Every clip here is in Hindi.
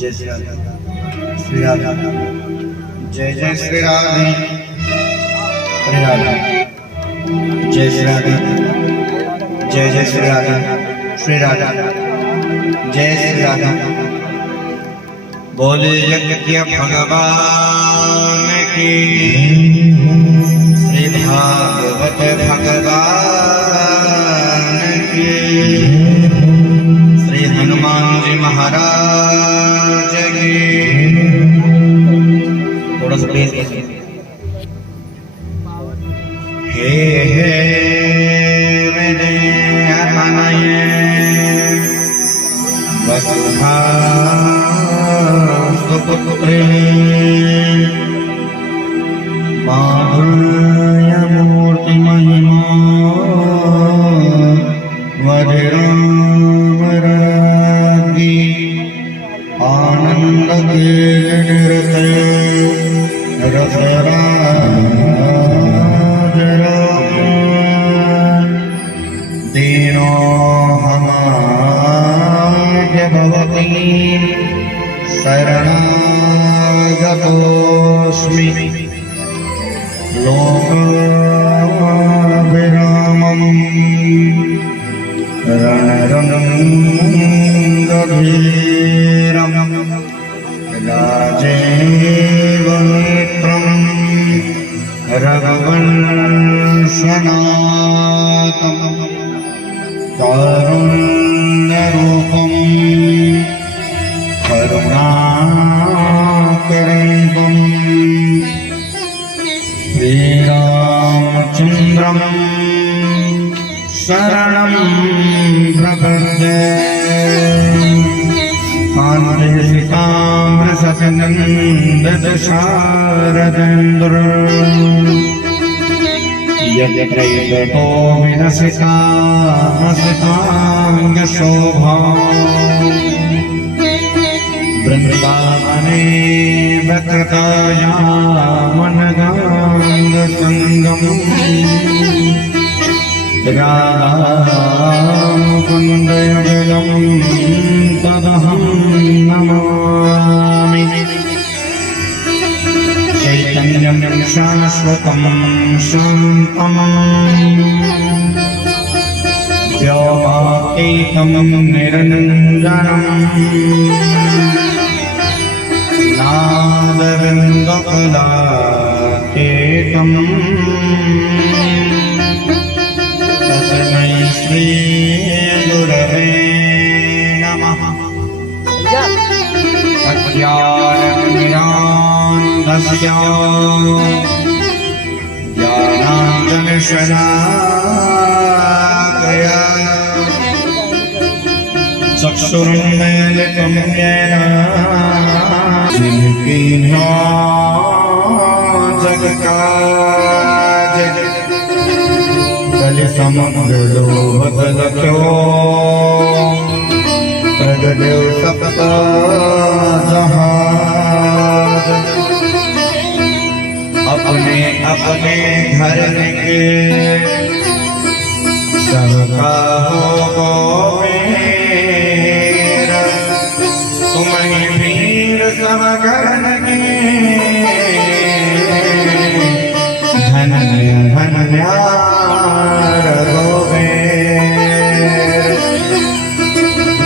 जय श्री राधे, श्री राधे, जय जय श्री राधे, श्री राधे, जय श्री राधे, जय जय श्री राधे, श्री राधे, जय श्री राधे। बोले यज्ञ भगवान की, श्री भागवत भगवान की, श्री हनुमान जी महाराज की। थोड़ा सा प्लीज। हे हे मेरे अनये वसुधा सुपुत्री माधुर्य मूर्ति विश्वनाथं कारुण्यरूपं करुणाकरं श्रीरामचन्द्रं शरणं प्रपद्ये। शारदेन्द्र यत्रैतो विलसिता हसिताङ्गशोभा वृन्दावने वक्रतायामनगाङ्गसङ्गम् राधाकुन्दयुगलं तदहं नमामि। चैतन्यं शाश्वतं शान्तं व्योमातीतं निरञ्जनं नादविन्दकलातीतं तस्मै श्री गुरवे नमः। अज्ञानतिमिरान्धस्य ज्ञानाञ्जनशलाकया चक्षुरुन्मीलितं येन जगत्काज कलिसमुद्रलोभकलख्यो प्रगट्यो सप्तजहाज। अपने अपने घर के सबका हो मेरा, तुम्हें वीर सब घर के धन धन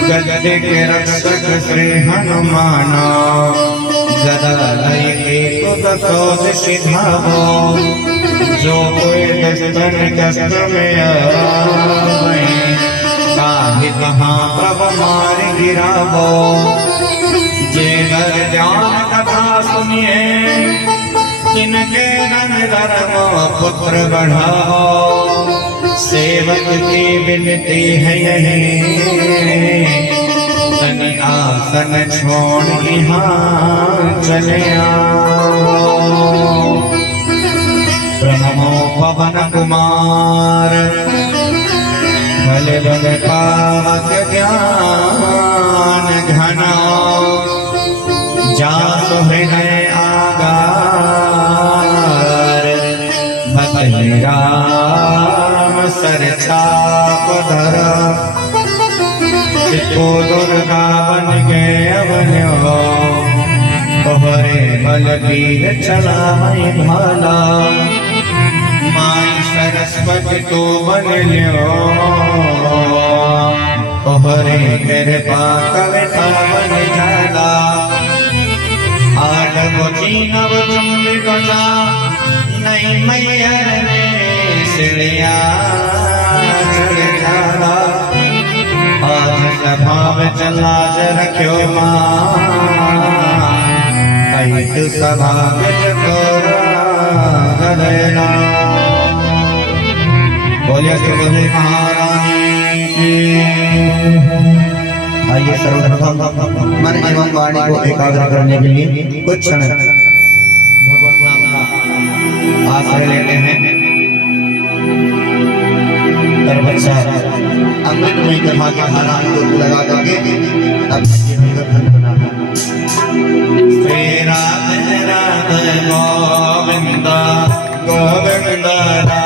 जगत के रक्षक श्री हनुमान गदा लय कुत सोच सिधावो। जो कोई दुष्टन कष्ट में आवे काहे कहाँ प्रभु मार गिरावो। जे घर ज्ञान कथा सुनिए तिनके धन धर्म पुत्र बढ़ाओ। सेवक की विनती है यही तन आसन छोड़ यहाँ चले आओ। प्रणमो पवन कुमार भले भले पावक ज्ञान घना। जासु हृदय आगार भजहि राम सर छाप धरा। को दुर्गा बन के अवन्यो तोहरे बल बीर चला है भाला। माई सरस्वती तो बन लियो तोहरे कृपा कविता बन जाला। आग चीनव चुम्बी गजा नहीं मैयर ने सिड़िया चढ़ जाला। आज सभाव चला रखो माँ कहित सभा गदेना। बोलिए श्री महारानी की। आइए सर्वप्रथम मन एवं वाणी को एकाग्र करने के लिए कुछ क्षण भगवत नाम का आश्रय लेते हैं। बच्चा अमृतमय कथा के धारा को लगा करके अपने जीवन का धन बनाना। श्री राधे राधे गोविंद गोविंद राधे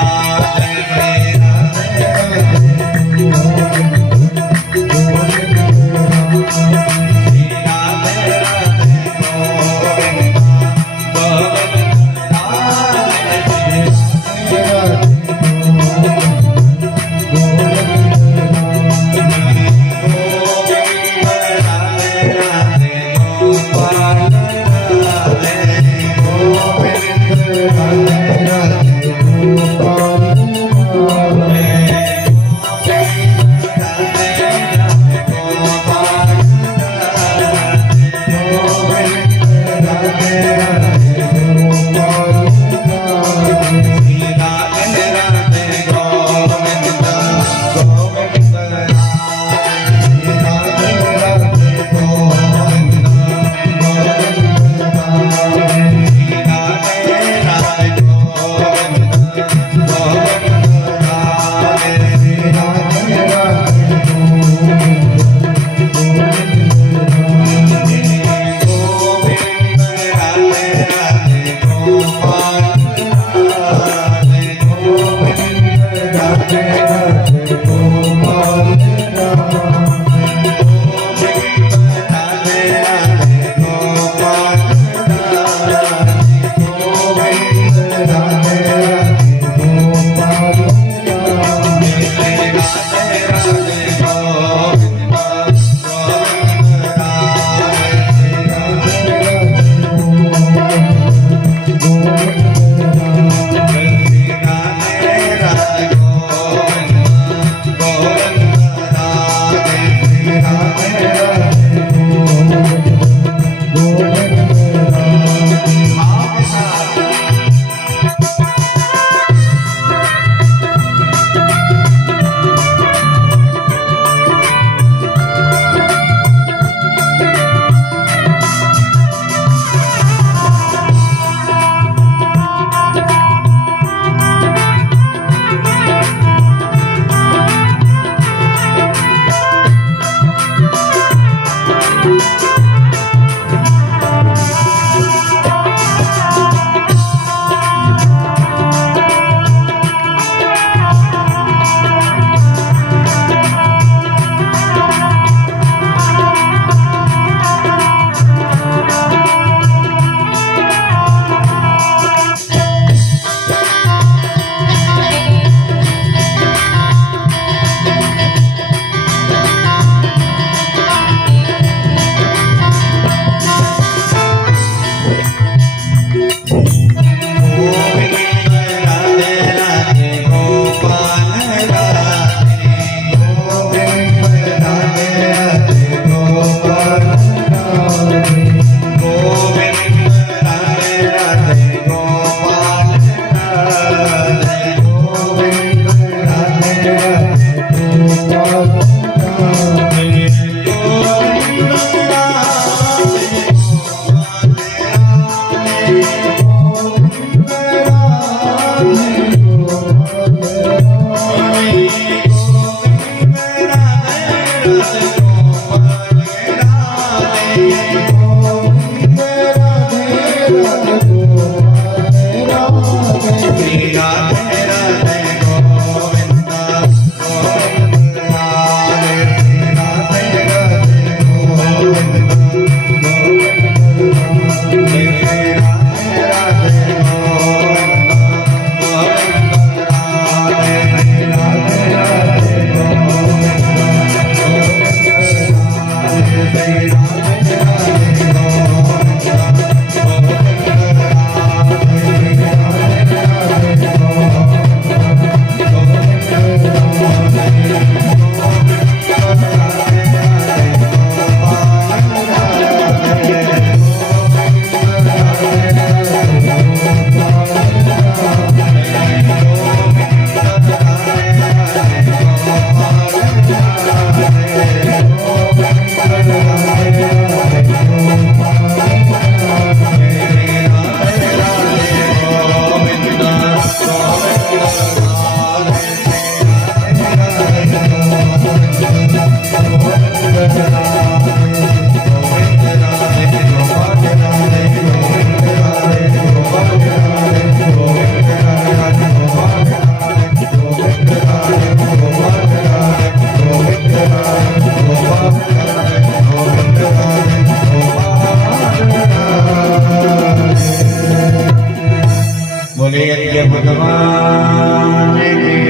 भगवान की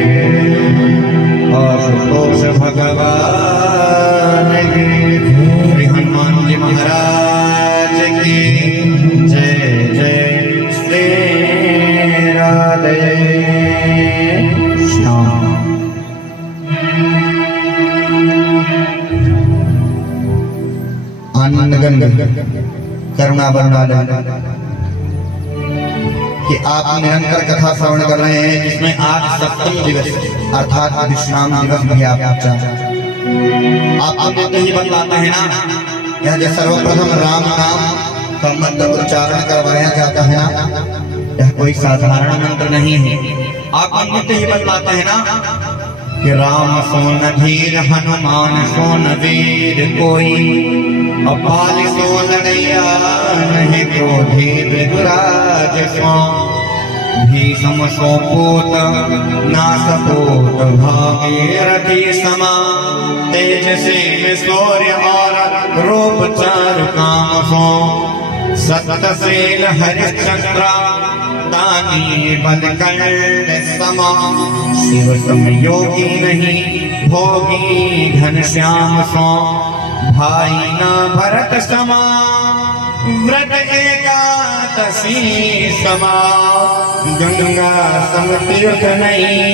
और संतोष भगवान की, श्री हनुमान जी महाराज की जय जय श्री राधे श्याम। आनंदगन करुणा बरनाला कि आप निरंतर कथा श्रवण कर रहे हैं, जिसमें आज सप्तम दिवस अर्थात विश्राम दिवस भी आप आपको तो ही बतलाते हैं ना, यह जो सर्वप्रथम राम नाम का मंत्र उच्चारण करवाया जाता है ना, यह कोई साधारण मंत्र नहीं है। आप नित्य ही बतलाते हैं ना कि राम सोन धीर हनुमान सोन वीर कोई, अपाल सो लड़ैया नहीं क्रोधी मृगराज सो, भीषम सोपूत नासपूत भागीरथी समा तेजसी में सूर्य और रूप चारु काम सो सत्यशील हरिश्चंद्र दानी बलकर्ण समा शिव सम योगी नहीं भोगी घनश्याम सो भाई ना भरत समा व्रत एकादशी समा गंगा सम तीर्थ नहीं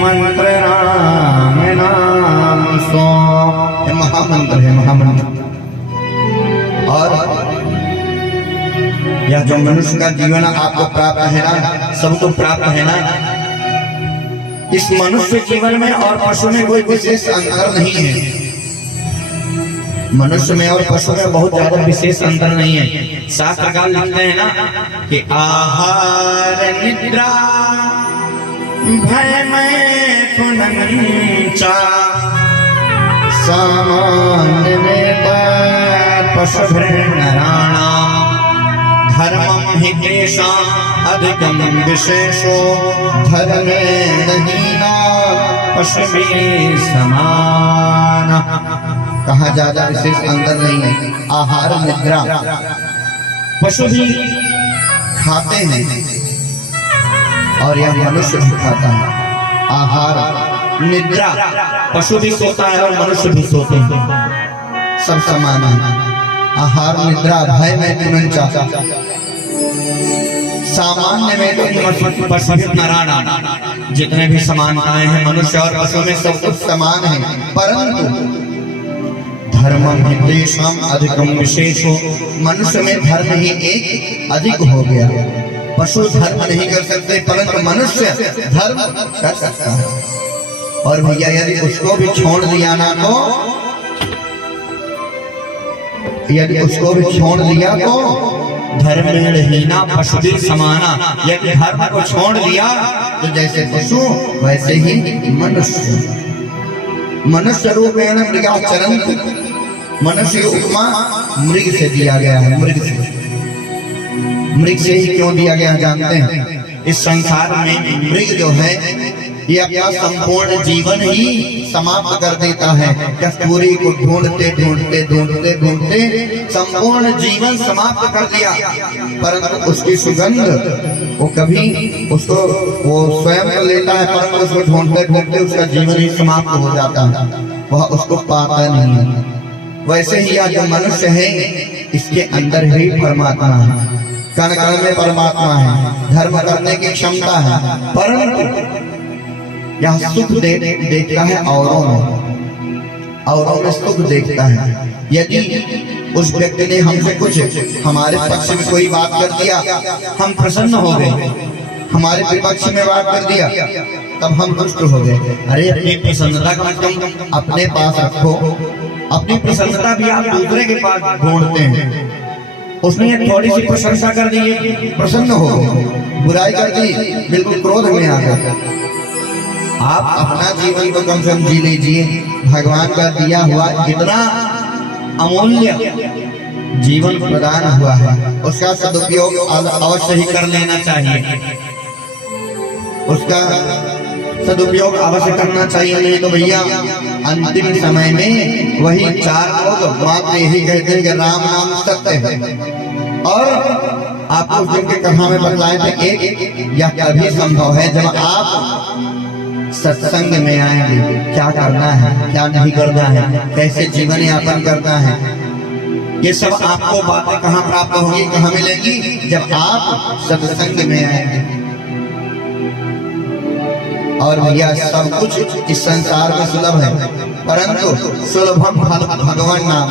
मंत्र राम नाम सो। ये महामंत्र है, महामंत्र। और यह जो मनुष्य का जीवन आपको प्राप्त है ना, सबको प्राप्त है ना, इस मनुष्य जीवन में और पशु में कोई विशेष अंतर नहीं है। मनुष्य में और पशु में बहुत ज्यादा विशेष अंतर नहीं है। शास्त्रकार लिखते हैं ना कि आहार निद्रा भय में कुनंचा सामान्य पशु नराणा धर्मम हि तेषाम् अधिकम विशेषो धर्मे हीना पशुभिः समान। कहाँ ज्यादा विशेष अंतर नहीं है। आहार निद्रा पशु भी खाते हैं और यह मनुष्य भी खाता है। आहार निद्रा पशु भी सोता है और मनुष्य भी सोते हैं, सब समान है। आहार निद्रा भय में कुनंचा सामान्य में तो पशु नारायण जितने भी समानताएं हैं मनुष्य और पशु में सब कुछ समान है, परंतु धर्मम हितेशम अधिकम विशेषो मनुष्य में धर्म ही एक अधिक हो गया। पशु धर्म नहीं कर सकते परंतु मनुष्य धर्म कर सकता है। और भैया यदि उसको भी छोड़ दिया ना तो, यदि उसको भी छोड़ दिया तो धर्महीना पशु भी समाना। यदि धर्म को छोड़ दिया तो जैसे पशु वैसे ही मनुष्य। मनुष्य रूपेण मृगाचरन्ति, मनुष्य उपमा मृग से दिया गया है। मृग से ही क्यों दिया गया जानते हैं? इस संसार में मृग जो है ये अपना संपूर्ण जीवन ही समाप्त कर देता है। कस्तूरी को ढूंढते ढूंढते ढूंढते ढूंढते संपूर्ण जीवन समाप्त कर दिया, परंतु उसकी सुगंध वो कभी उसको वो स्वयं कर लेता है, परंतु उसको ढूंढते ढूंढते उसका जीवन ही समाप्त हो जाता है, वह उसको पाता नहीं है। वैसे ही यह जो मनुष्य है इसके अंदर ही परमात्मा है, कण कण में परमात्मा है, धर्म करने की क्षमता है, परंतु यह सुख देखता है औरों में सुख देखता है। यदि उस व्यक्ति ने हमसे कुछ हमारे पक्ष में कोई बात कर दिया, हम प्रसन्न हो गए, हमारे विपक्ष में बात कर दिया तब हम दुष्ट हो गए। अरे अपनी प्रसन्नता कम से कम अपने पास रखो। अपनी प्रसन्नता भी आप दूसरे के पास ढूंढते हैं। उसने थोड़ी सी प्रशंसा कर दी, प्रसन्न हो गए, बुराई कर दी, बिल्कुल क्रोध में आ गए। आप अपना जीवन को कम से कम जी लीजिए। भगवान का दिया हुआ इतना अमूल्य जीवन प्रदान हुआ है, उसका सदुपयोग अवश्य ही कर लेना चाहिए। उसका सदुपयोग अवश्य करना चाहिए, नहीं तो भैया अंतिम समय में वही चार लोग मात्र यही कहते हैं कि राम नाम सत्य है। और आपको उस दिन के कथा में बतलाए थे, एक यह तभी संभव है जब आप सत्संग में आएंगे। क्या करना है, क्या नहीं करना है, कैसे जीवन यापन करना है, ये सब आपको बातें कहाँ प्राप्त होगी, कहाँ मिलेंगी? जब आप सत्संग में आएंगे। और भैया सब कुछ इस संसार में सुलभ है, परंतु सुलभम भगवान नाम,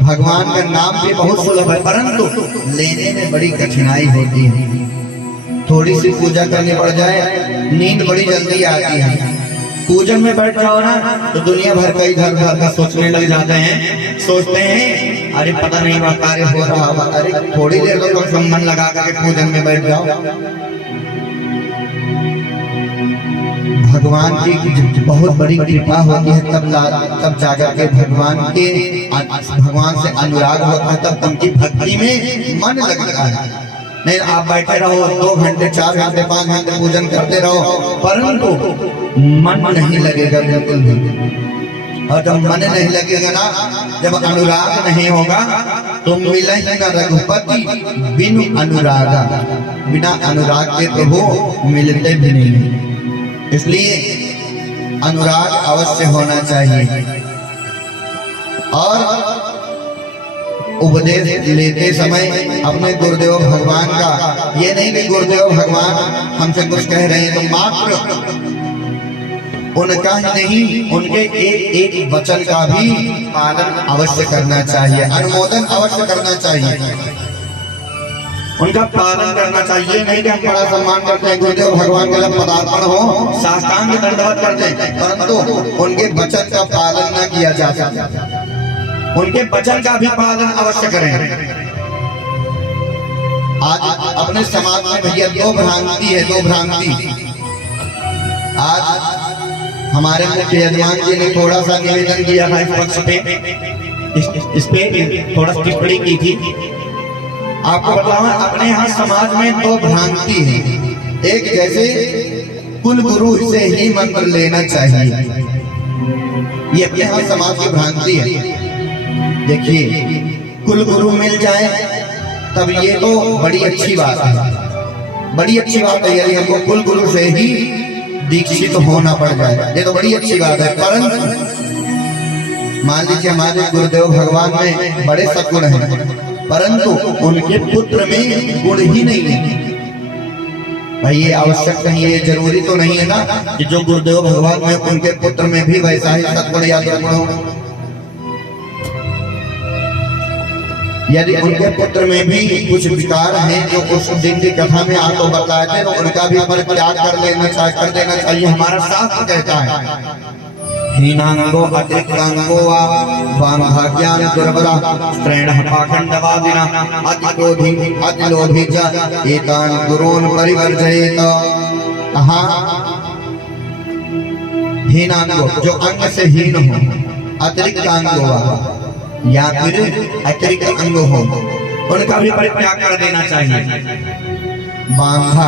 भगवान का नाम भी बहुत सुलभ है, परंतु लेने में बड़ी कठिनाई होती है। थोड़ी सी पूजा करनी पड़ जाए, नींद बड़ी जल्दी आती है। पूजन में बैठ जाओ ना तो दुनिया भर का इधर उधर का सोचने लग जाते हैं। सोचते हैं अरे पता नहीं वह कार्य हो रहा होगा, अरे थोड़ी देर तो कम से मन लगा करके पूजन में बैठ जाओ। भगवान की बहुत बड़ी कृपा होती है, तब जाकर के भगवान से अनुराग होता है, तब उनकी भक्ति में मन लगता है। नहीं आप बैठे रहो 2 घंटे 4 घंटे 5 घंटे पूजन करते रहो, परंतु मन नहीं लगेगा बिल्कुल भी। और जब मन नहीं लगेगा ना, जब अनुराग नहीं होगा तो मिलेगा न रघुपति बिनु अनुरागा, बिना अनुराग के प्रभु मिलते भी नहीं। इसलिए अनुराग अवश्य होना चाहिए। और उपदेश लेते समय अपने गुरुदेव भगवान का, ये नहीं कि गुरुदेव भगवान हमसे कुछ कह रहे हैं तो मात्र उनका ही नहीं, उनके एक एक वचन का भी पालन अवश्य करना चाहिए, अनुमोदन अवश्य करना चाहिए, उनका पालन करना चाहिए। नहीं कि हम बड़ा सम्मान करते हैं गुरुदेव भगवान का, जब पदार्पण हो साष्टांग दंडवत करते हैं, परंतु उनके वचन का पालन न किया जा सकता। उनके वचन का भी पालन अवश्य करें। आज अपने समाज में भैया 2 भ्रांति है, 2 भ्रांति। आज हमारे मुख्य यजमान जी ने थोड़ा सा निवेदन किया था इस पक्ष पे, इस पे थोड़ा टिप्पणी की थी। आपको बताऊं, अपने यहाँ समाज में 2 भ्रांति है। एक जैसे कुल गुरु से ही मंत्र लेना चाहिए, ये अपने यहाँ समाज की भ्रांति है। देखिए, कुल गुरु मिल जाए तब ये तो बड़ी अच्छी बात है, बड़ी अच्छी बात है। यदि हमको कुल गुरु से ही दीक्षित होना पड़ जाए ये तो बड़ी अच्छी बात है, परंतु मान लीजिए हमारे गुरुदेव भगवान में बड़े सद्गुण हैं, परंतु उनके पुत्र में गुण ही नहीं है। भाई ये आवश्यक नहीं है, ये जरूरी तो नहीं है ना कि जो गुरुदेव भगवान में उनके पुत्र में भी वैसा ही सद्गुण या दुर्गुण हो। यदि उनके पुत्र में भी कुछ विकार हैं जो उस दिन की कथा में आपको बताए थे, तो उनका भी पर त्याग कर देना चाहिए। हमारा शास्त्र कहता है, हीनांगो अतिक्रांगो वा वामभाग्यान दुर्बला श्रेणः पाखंडवादिना अतिक्रोधी अतिलोभी च एतान गुरून् परिवर्जयेत। हीनांगो जो अंग से हीन हो, अतिरिक्त अंगो वा या फिर अतिरिक्त अंग हो, उनका भी परित्याग कर देना चाहिए। बांधा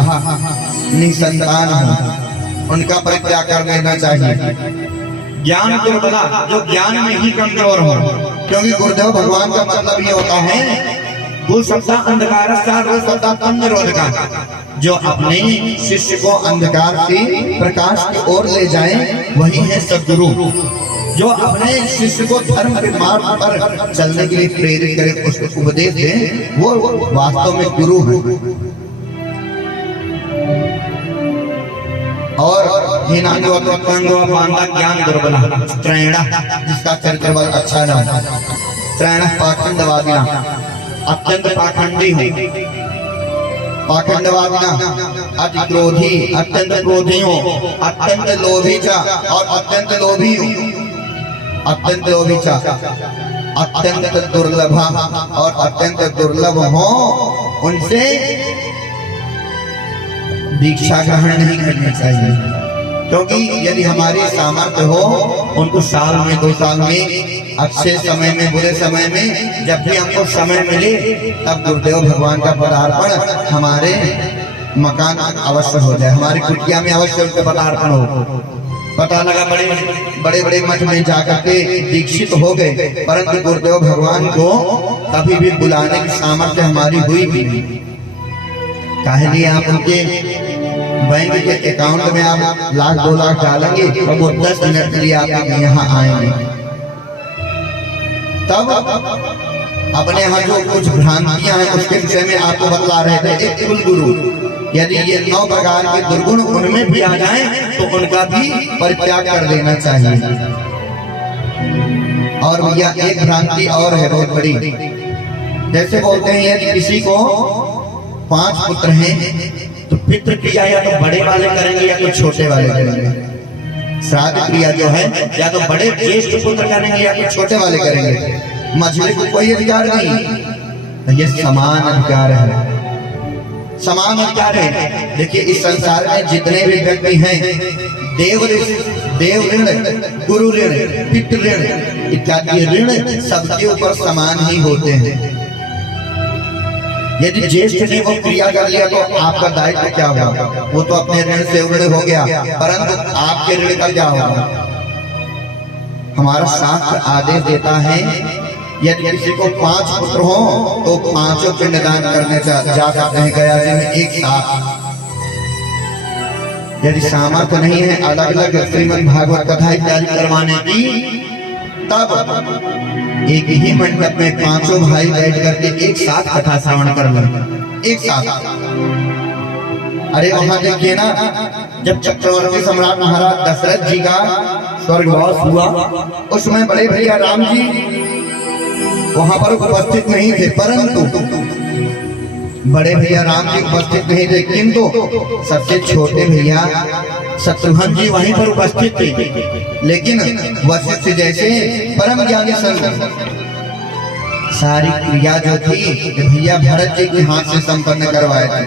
निसंतान हो, उनका परित्याग कर देना चाहिए। ज्ञान दुर्बला जो ज्ञान में ही कमजोर हो, क्योंकि गुरुदेव भगवान का मतलब ये होता है वो सबका अंधकार का, जो अपने शिष्य को अंधकार से प्रकाश की ओर ले जाए वही है सद्गुरु। जो अपने शिष्य को धर्म के मार्ग पर चलने के लिए प्रेरित करे, उसको उपदेश दे, वो वास्तव में गुरु है। और ज्ञान दुर्बला त्रैणा जिसका चरित्र बल अच्छा न हो, त्रैणा पाखंडवादिना अत्यंत पाखंडी हो, पाखंडवादिना अति क्रोधी अत्यंत क्रोधी हो, अत्यंत लोभी चा और अत्यंत लोभी हो, अत्यंत लोभी चा अत्यंत दुर्लभ और अत्यंत दुर्लभ हो, उनसे दीक्षा ग्रहण नहीं करनी चाहिए। क्योंकि यदि हमारी सामर्थ्य हो, उनको साल में 2 साल में अच्छे समय में बुरे समय में जब भी हमको समय मिले तब गुरुदेव भगवान का पदार्पण हमारे मकान अवश्य हो जाए, हमारी कुटिया में अवश्य उनका पदार्पण हो। पता लगा बड़े बड़े मठ में जाकर के दीक्षित हो गए, परंतु गुरुदेव भगवान को कभी भी बुलाने की सामर्थ्य हमारी हुई भी नहीं। काहे लिए आप उनके बैंक के अकाउंट में आप 1 लाख 2 लाख डालेंगे और वो 10 मिनट के लिए आपके यहाँ आएंगे, तब अपने यहाँ जो कुछ भ्रांतियां हैं उसके विषय में आपको बतला रहे थे। एक कुल गुरु, यदि ये 9 प्रकार के दुर्गुण उनमें भी आ जाएं तो उनका भी परित्याग कर देना चाहिए। और भैया एक भ्रांति और है बहुत बड़ी, जैसे बोलते हैं यदि किसी को 5 पुत्र हैं तो पितृ क्रिया या तो बड़े वाले करेंगे या तो छोटे वाले करेंगे। श्राद्ध क्रिया जो है या तो बड़े ज्येष्ठ पुत्र करेंगे या तो छोटे वाले करेंगे, मझले को कोई अधिकार नहीं। ये समान अधिकार है, समान अधिकार है। देखिए इस संसार में जितने भी व्यक्ति हैं, देव ऋण, गुरु ऋण, पितृ ऋण इत्यादि ऋण सबके ऊपर समान ही होते हैं। यदि ज्येष्ठ ने वो क्रिया कर लिया तो आपका दायित्व क्या होगा? वो तो अपने ऋण से ऋण हो गया, परंतु आपके ऋण का क्या होगा? हमारा शास्त्र आदेश देता है यदि किसी को 5 पुत्र हो तो 5 पिंडदान करने जा सकते हैं गया जी में एक साथ। यदि सामर्थ्य नहीं है अलग अलग श्रीमद् भागवत कथा इत्यादि करवाने की, तब एक ही मंडप में 5 भाई बैठ करके एक साथ कथा श्रवण कर लें, एक साथ। अरे वहां देखिए ना, जब चक्रवर्ती सम्राट महाराज दशरथ जी का स्वर्गवास हुआ, उसमें बड़े भैया राम जी वहां पर उपस्थित नहीं थे, परंतु बड़े भैया राम जी उपस्थित नहीं थे, किंतु सबसे छोटे भैया शत्रुघ्न जी वहीं पर उपस्थित थे। लेकिन वशिष्ठ जैसे परम ज्ञानी संत सारी क्रिया जो थी भैया भरत जी के हाथ से संपन्न करवाए थे।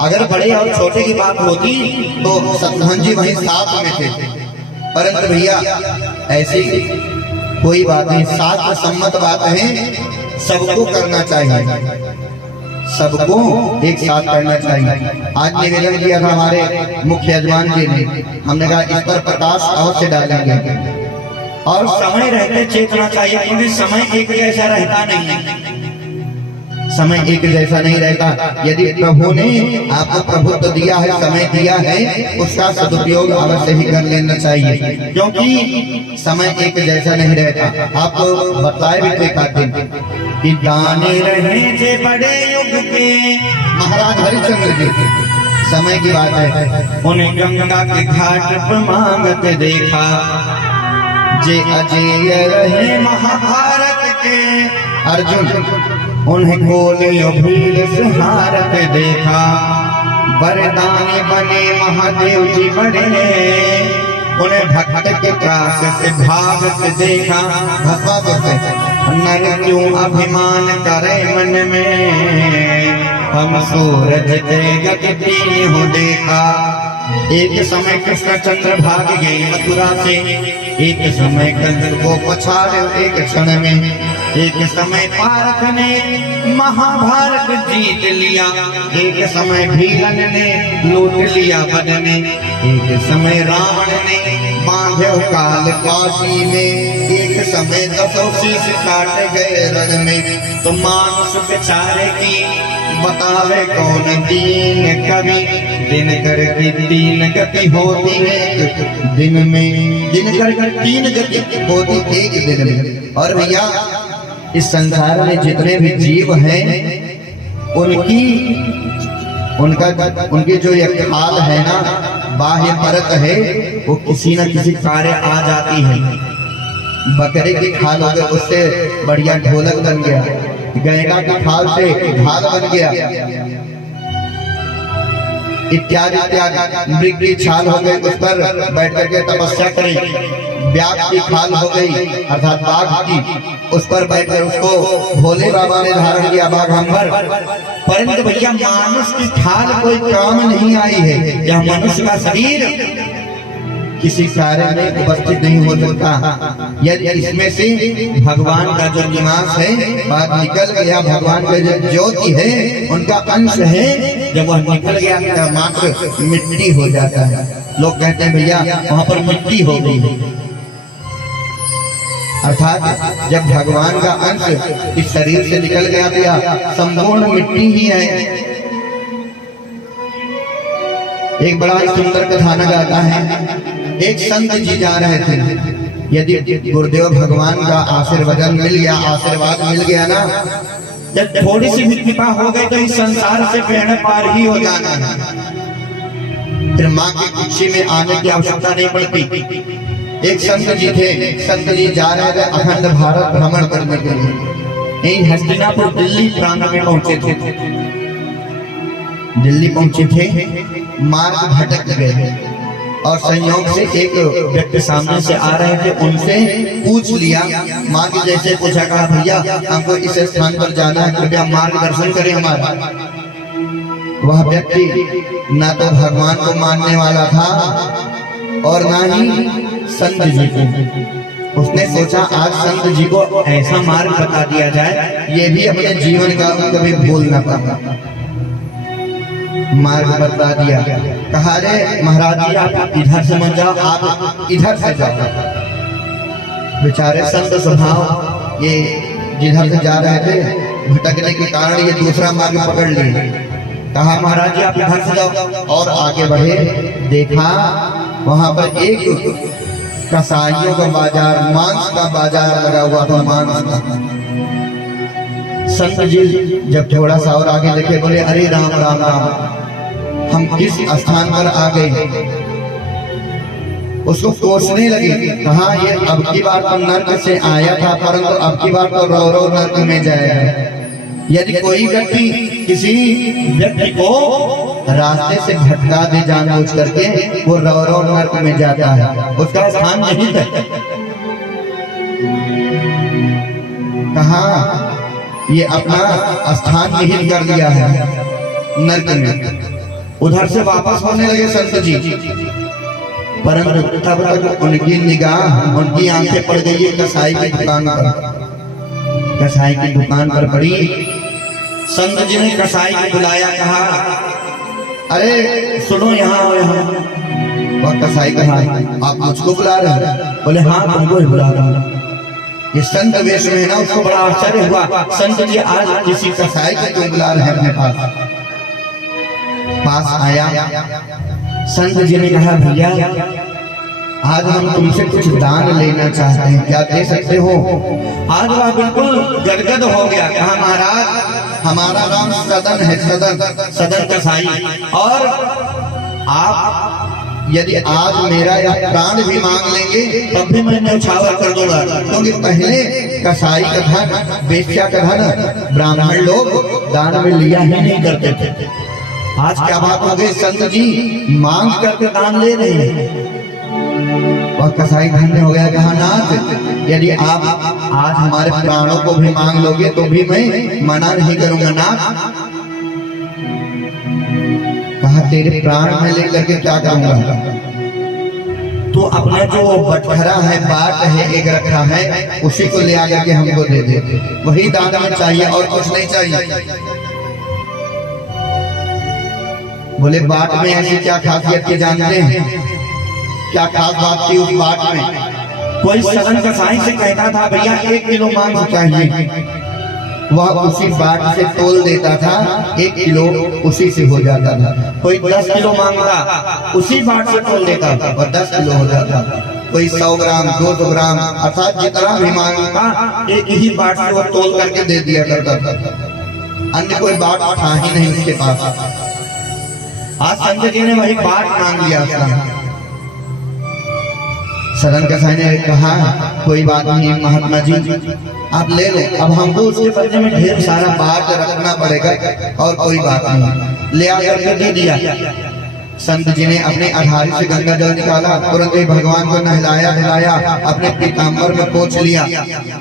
अगर बड़े और छोटे की बात होती तो शत्रुघ्न जी वहीं साथ में थे, परंतु भैया ऐसी कोई बात नहीं, शास्त्र सम्मत बात है, सबको करना चाहिए, सबको एक साथ करना चाहिए। आज निवेदन किया था हमारे मुख्य यजमान जी ने, हमने कहा इस पर प्रकाश अवश्य डालेंगे और समय रहते चेतना चाहिए, क्योंकि समय एक जैसा रहता नहीं है, समय एक जैसा नहीं रहता। यदि प्रभु ने आपको प्रभुत्व दिया है, समय दिया है, उसका सदुपयोग अवश्य ही कर लेना चाहिए, क्योंकि समय एक जैसा नहीं रहता। आपको बताए भी थे कि दाने रहे जे बड़े युग के महाराज हरिश्चंद्र जी, समय की बात है, उन्हें गंगा के घाट पर मांगत देखा, जे अजय रहे महाभारत के अर्जुन, उन्हें गोलियों भीड़ से हारत देखा, वरदान बने महादेव जी बड़े, उन्हें भक्त के त्रास से भागत देखा। नर क्यों अभिमान करे मन में, हम सूरज तेज तीन हो देखा। एक समय कृष्णचंद्र भाग गए मथुरा से, एक समय कंस को पछाड़े एक क्षण में, एक समय पार्थ ने महाभारत जीत लिया, एक समय भीलन ने लूट लिया वन में, एक समय रावण ने बांधे काल पाटी में, एक समय 10 शीश काट गए रण में। तो मानुष बेचारे की बतावे कौन दीन कवि, दिनकर की 3 गति होती है दिन में, दिनकर की 3 गति होती एक दिन में। और भैया इस संसार में जितने भी जीव हैं उनकी जो ये खाल है ना, बाह्य परत है, वो किसी न किसी कार्य आ जाती है। बकरे की खाल हो गई, उससे बढ़िया ढोलक बन गया, गैंडा की खाल से ढाल बन गया, इत्यादि इत्यादि। मृग की छाल हो गई, उस पर बैठ करके तपस्या करें। व्याघ की खाल हो गई अर्थात बाघ की, उस पर बैठकर उसको भोले बाबा ने धारण किया बाघंबर। परंतु भैया मानुष की खाल कोई काम नहीं आई है। यह मनुष्य का शरीर किसी कार्य में उपस्थित नहीं हो सकता। यदि इसमें से भगवान का जो निवास है बात निकल गया, भगवान का जो ज्योति है उनका अंश है, जब वह निकल गया तो मात्र मिट्टी हो जाता है। लोग कहते हैं भैया वहां पर मिट्टी हो गई, अर्थात जब भगवान का अंश इस शरीर से निकल गया तो यह संपूर्ण मिट्टी ही है। एक बड़ा सुंदर कथानक आता है। एक संत जी जा रहे थे, यदि गुरुदेव भगवान का आशीर्वाद मिल गया ना, जब थोड़ी सी भी कृपा हो गई तो इस संसार से बेड़ा पार ही हो जाना है, फिर माँ की कुक्षी में आने की आवश्यकता नहीं पड़ती। एक संत जी थे, संत जी जा रहे थे अखंड भारत भ्रमण करने के लिए। यही हस्तिनापुर दिल्ली प्रांत में पहुंचे थे, दिल्ली पहुंचे थे, मार्ग भटक गए और संयोग से एक व्यक्ति सामने से आ रहे थे, उनसे पूछ लिया। माँ की जैसे पूछा, कहा भैया हमको इस स्थान पर जाना है, कृपया मार्गदर्शन करें हमारा। वह व्यक्ति न तो भगवान को मानने वाला था और ना ही संत जी को। उसने सोचा आज संत जी को ऐसा मार्ग बता दिया जाए, ये भी अपने जीवन का कभी भूल ना पाए। मार्ग बता दिया, कहा रे महाराज जी आप इधर से मत जाओ, आप इधर से जाओ। बेचारे संत स्वभाव ये जिधर से जा रहे थे भटकने के कारण ये दूसरा मार्ग पकड़ लिए। कहा महाराज जी आप इधर से जाओ, और आगे बढ़े, देखा वहां पर एक कसाईयों का बाजार, मांस का बाजार लगा हुआ था, मांस का। संत जी जब थोड़ा सा और आगे देखे बोले अरे राम राम राम, हम किस स्थान पर आ गए। उसको कोसने लगे, कहा ये अब की बार तो नर्क से आया था, परंतु अब की बार तो रौरव नर्क में जाएगा। यदि कोई व्यक्ति किसी व्यक्ति को रास्ते से भटका दे जानबूझ करके, वो रौरव नर्क में जाता है, उसका स्थान नहीं है। कहा ये अपना स्थान निहित कर दिया है नर्क में। उधर से वापस होने लगे संत जी, परंतु तब तक उनकी निगाह, उनकी आंखें पड़ गई है कसाई की दुकान पर। कसाई की दुकान पर पड़ी, संत जी ने कसाई को बुलाया, कहा अरे सुनो यहाँ आओ यहाँ। वह कसाई कहा आप मुझको बुला रहे हैं? बोले हाँ तुमको ही बुला रहा हूँ। ये संत वेश में है ना, उसको बड़ा आश्चर्य हुआ, संत जी आज किसी कसाई को क्यों बुला रहे हैं अपने पास आया। संत जी ने कहा भैया आज हम तुमसे कुछ दान लेना चाहते हैं, क्या दे सकते हो? आज वह बिल्कुल गदगद हो गया, कहा महाराज हमारा नाम सदन है, सदन कसाई, और आप यदि आज मेरा यह प्राण भी मांग लेंगे तब भी मैं न्यौछावर कर दूंगा, क्योंकि पहले कसाई का धन, वेश्या का धन ब्राह्मण लोग दान में लिया ही नहीं करते थे। आज क्या बात हो गई, संत जी मांग करके दान ले रहे हैं। वह कसाई धन्य हो गया, कहा नाथ यदि आप आज हमारे प्राणों को भी मांग लोगे तो भी मैं मना नहीं करूंगा नाथ। कहा तेरे प्राण में लेकर के क्या करूंगा? तो अपना जो बटखरा है, बाट है, एक रखा है, उसी को ले आकर के हमको दे दे, वही दान में चाहिए और कुछ नहीं चाहिए। बोले बाट में ऐसी क्या खासियत के जानते हैं? क्या खास बात थी उस बाट में? कोई सदन कसाई से कहता था भैया 1 किलो मांस चाहिए, वह उसी बाट से तोल देता था, 1 किलो उसी से हो जाता था। कोई 10 किलो मांगता, उसी बाट से तोल देता था और 10 किलो हो जाता था। कोई 100 ग्राम 200 ग्राम अर्थात जितना भी मांगता एक ही बाट से वो तोल करके दे दिया करता था, अन्य कोई बाट था ही नहीं उसके पास। आज संत जी ने वही बाट मांग लिया था। सदन कसाई ने कहा कोई बात नहीं महात्मा जी आप ले लो, अब हमको उसके बदले में ढेर सारा बाट रखना पड़ेगा, और कोई बात नहीं, ले आकर के दे दिया। संत जी ने अपने अधारी से गंगा जल निकाला, तुरंत ही भगवान को नहलाया धुलाया, अपने पीताम्बर में पोंछ लिया,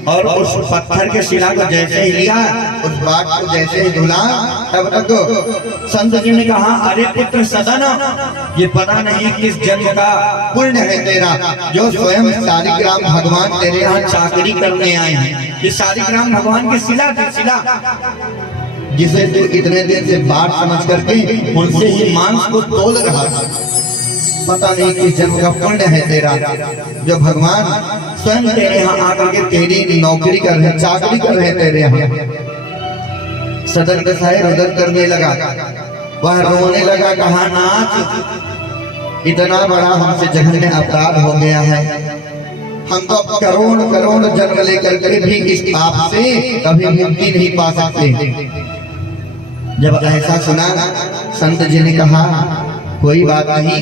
और उस पत्थर के शिला को जैसे ही लिया, उस बाट को जैसे ही धुला, तब तक संत जी ने कहा अरे पुत्र सदन, ये पता नहीं किस जन्म का पुण्य है तेरा, जो स्वयं शालिग्राम भगवान तेरे यहाँ चाकरी करने आए हैं। ये शालिग्राम भगवान की शिला थी, शिला जिसे तू इतने दिन से बाट समझ करके उनसे ही मांस को तोल रहा था। पता नहीं किस जन्म का पुण्य है तेरा, जो भगवान स्वयं तेरे यहाँ आकर के तेरी नौकरी कर रहे, चाकरी कर रहे तेरे यहाँ। सदन कसाई रुदन करने लगा, वह रोने लगा, कहा नाथ इतना बड़ा हमसे जघन्य अपराध हो गया है, हम तो करोड़ करोड़ जन्म लेकर के भी इस पाप से कभी मुक्ति नहीं पा सकते। जब ऐसा सुना संत जी ने कहा कोई बात नहीं,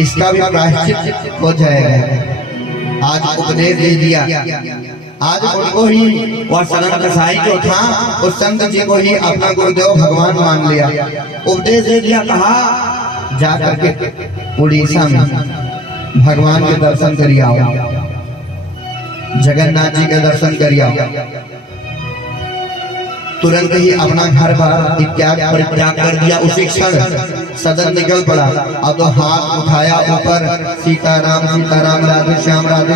इसका भी प्रायश्चित हो जाएगा। आज उपदेश दे दिया, आज उनको ही वह सदन कसाई जो था उस संत जी को ही अपना गुरुदेव भगवान मान लिया, उपदेश दे दिया। कहा जा करके उड़ीसा में भगवान के दर्शन करिए आओ, जगन्नाथ जी के दर्शन करिए आओ। तुरंत ही अपना घर बार इत्याग परित्याग कर दिया। उसी क्षण सदन निकल पड़ा। अब तो हाथ उठाया ऊपर, सीताराम सीताराम राधे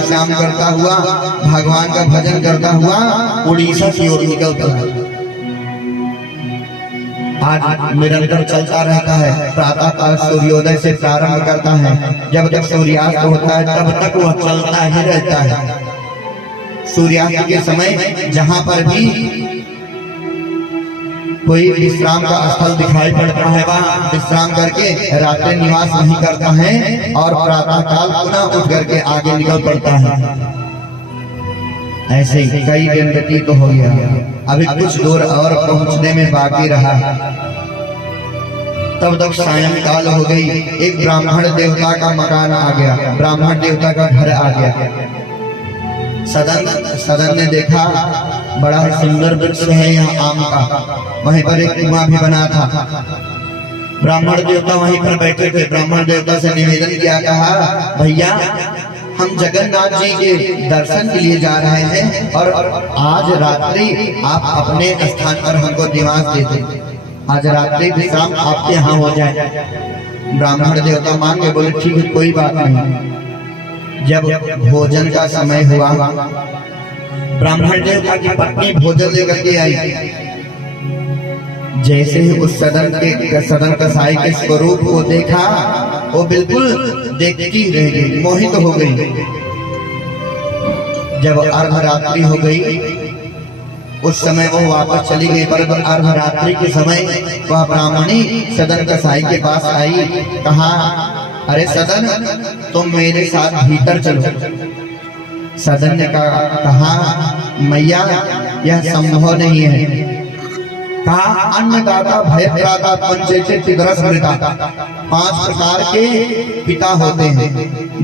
श्याम करता हुआ भगवान का भजन करता हुआ उड़ीसा की ओर निकल पड़ा। आज निरंतर चलता रहता है। प्रातः काल सूर्योदय से प्रारंभ करता है, जब तक सूर्यास्त होता है तब तक वह चलता ही रहता है। सूर्यास्त के समय जहाँ पर भी कोई विश्राम का स्थल दिखाई पड़ता है, वहाँ विश्राम करके रात्रि निवास नहीं करता है और प्रातः काल पुनः उठ करके आगे निकल पड़ता है। ऐसे ही कई दिन व्यतीत हो गया। अभी कुछ दूर और पहुंचने में बाकी रहा। तब तक सायंकाल हो गई। एक ब्राह्मण देवता का मकान आ गया, ब्राह्मण देवता का घर आ गया। सदन ने देखा बड़ा सुंदर वृक्ष है यहाँ आम का, वहीं पर एक कुआं भी बना था। ब्राह्मण देवता वहीं पर बैठे थे। ब्राह्मण देवता से निवेदन किया, कहा भैया हम जगन्नाथ जी के दर्शन के लिए जा रहे हैं और आज रात्रि आप अपने स्थान पर हमको निवास दे दें। आज रात्रि विश्राम आपके यहाँ हो जाए। ब्राह्मण देवता मान के बोले ठीक है, कोई बात नहीं। जब भोजन का समय हुआ, ब्राह्मण देवता की पत्नी भोजन लेकर के आई। जैसे ही उस सदन कसाई के स्वरूप को देखा, वो बिल्कुल देखती रह गई, मोहित हो गई। जब अर्धरात्रि हो गई, उस समय वो वापस चली गई। पर अर्धरात्रि के समय वह ब्राह्मणी सदन कसाई के पास आई, कहा अरे सदन, तुम मेरे साथ भीतर चलो। सदन ने कहा मैया यह संभव नहीं है। कहा अन्नदाता भयत्राता पंचेचिद्रस्मृता, 5 प्रकार के पिता होते हैं।